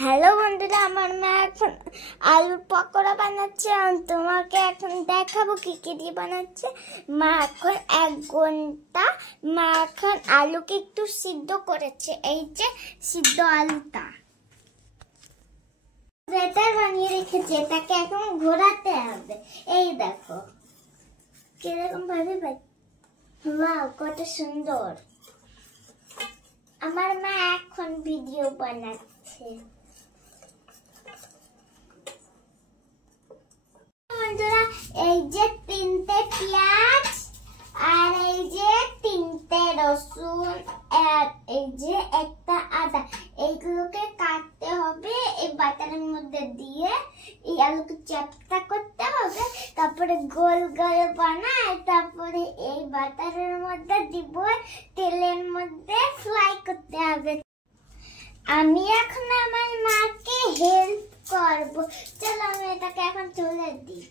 Hello বন্ধুরা, আমার মা এখন আলুর পকোড়া বানাচ্ছে। আমি তোমাকে এখন দেখাবো কি কি দিয়ে বানাচ্ছে। মা এখন 1 ঘন্টা মা এখন আলুকে একটু সিদ্ধ করেছে। এই যে সিদ্ধ আলুটা ব্যাটার বানিয়ে রেখেছে, এটাকে এখন ঘোরাতে হবে। এই দেখো কিরকম ভাবে, ওয়াও কত সুন্দর। আমার মা এখন ভিডিও বানাচ্ছে। বন্ধুরা, এই যে 3টে পেঁয়াজ আর এই যে 3টে রসুন আর এই যে একটা আদা, এইগুলোকে কাটতে হবে। এই বাটারের মধ্যে দিয়ে এই আলুকে চ্যাপটা করতে হবে, তারপরে গোল গোল বানায়, তারপরে এই বাটারের মধ্যে দিব, তেলের মধ্যে ফ্রাই করতে হবে। আমি এখন আমার মাকে হেল্প করব। চলো আমি এটাকে এখন তুলে দিই।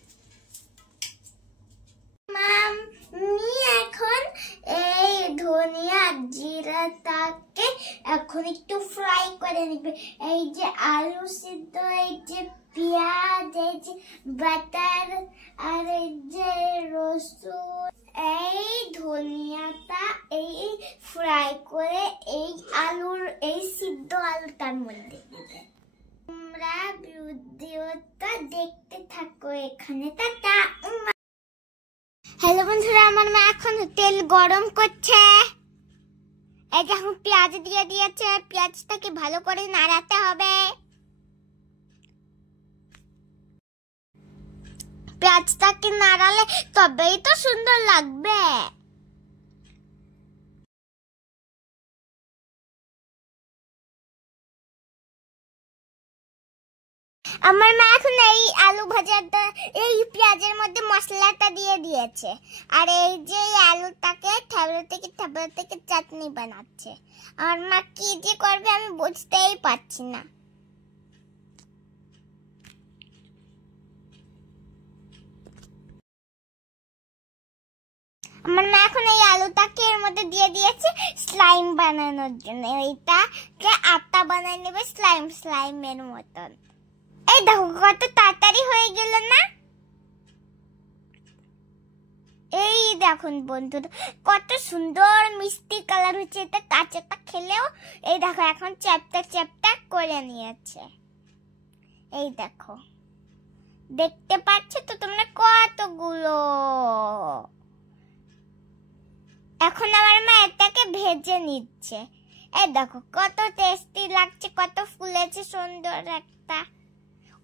মামি এখন এই ধনিয়া জিরাটাকে এখন একটু ফ্রাই করে নিবে। এই যে আলু সিদ্ধ, এই যে পেঁয়াজ, এই যে বাটার আর এই যে রসুন, এই ধনিয়াটা এই ফ্রাই করে এই আলুর এই সিদ্ধ আলুটার মধ্যে দিবে। তোমরা ভিডিওটা দেখতে থাকো এখানে। টাটা। হ্যালো বন্ধুরা, আমার মা এখন তেল গরম করছে। এই যে এখন পেঁয়াজ দিয়ে দিয়েছে, পেঁয়াজটাকে ভালো করে নাড়াতে হবে। পেঁয়াজটাকে নাড়ালে তবেই তো সুন্দর লাগবে। আমার মা এখন এই আলু ভাজাটা এই পেঁয়াজের মধ্যে মশলাটা দিয়ে দিয়েছে, আর এই যে আলুটাকে থাবড়া থেকে চাটনি বানাচ্ছে। আমার মা কি যে করবে আমি বুঝতেই পারছি না। আমার মা এখন এই আলুটাকে এর মধ্যে দিয়ে দিয়েছে স্লাইম বানানোর জন্য। এইটাকে আটা বানিয়ে নেবে স্লাইমের মতন। এই দেখো কত তাড়াতাড়ি হয়ে গেল না? এই দেখুন বন্ধুরা, কত সুন্দর মিষ্টি কালার হচ্ছে। এটা কাঁচাটা খেলেও এই দেখো এখন চ্যাপটা করে নিয়েছে। এই দেখো, দেখতে পাচ্ছ তো তোমরা কতগুলো। এখন আমার মা এটাকে ভেজে নিচ্ছে। এই দেখো কত টেস্টি লাগছে, কত ফুলেছে সুন্দর একটা।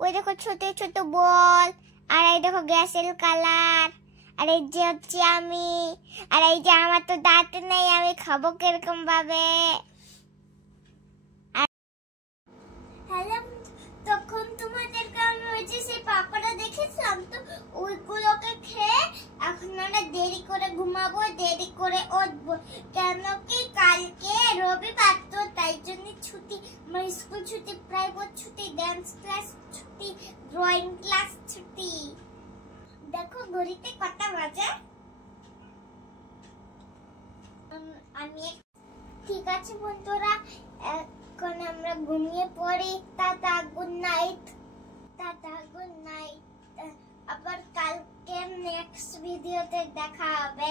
ওই দেখো ছোট ছোট বল, আর এই দেখো গ্যাসের কালার, আর এই যে হচ্ছে আমি, আর এই যে আমার তো দাঁত নেই, আমি খাবো কিরকম ভাবে। তখন তোমাদেরকে আমি ওই যে সেই পাকোড়া দেখেছিলাম, তো ওইগুলোকে খেয়ে এখন আমরা দেরি করে ঘুমাবো, দেরি করে উঠবো। কেন কি কালকে রবিবার, তো তাই জন্য ছুটি। আমার স্কুল ছুটি, প্রাইভেট ছুটি, ডান্স ক্লাস ছুটি, ড্রয়িং ক্লাস ছুটি। দেখো ঘড়িতে কটা বাজে। আমি ঠিক আছে বন্ধুরা, এখন আমরা ঘুমিয়ে পড়ি। Tata, good night. Tata, good night. আবার কালকে নেক্সট ভিডিওতে দেখা হবে।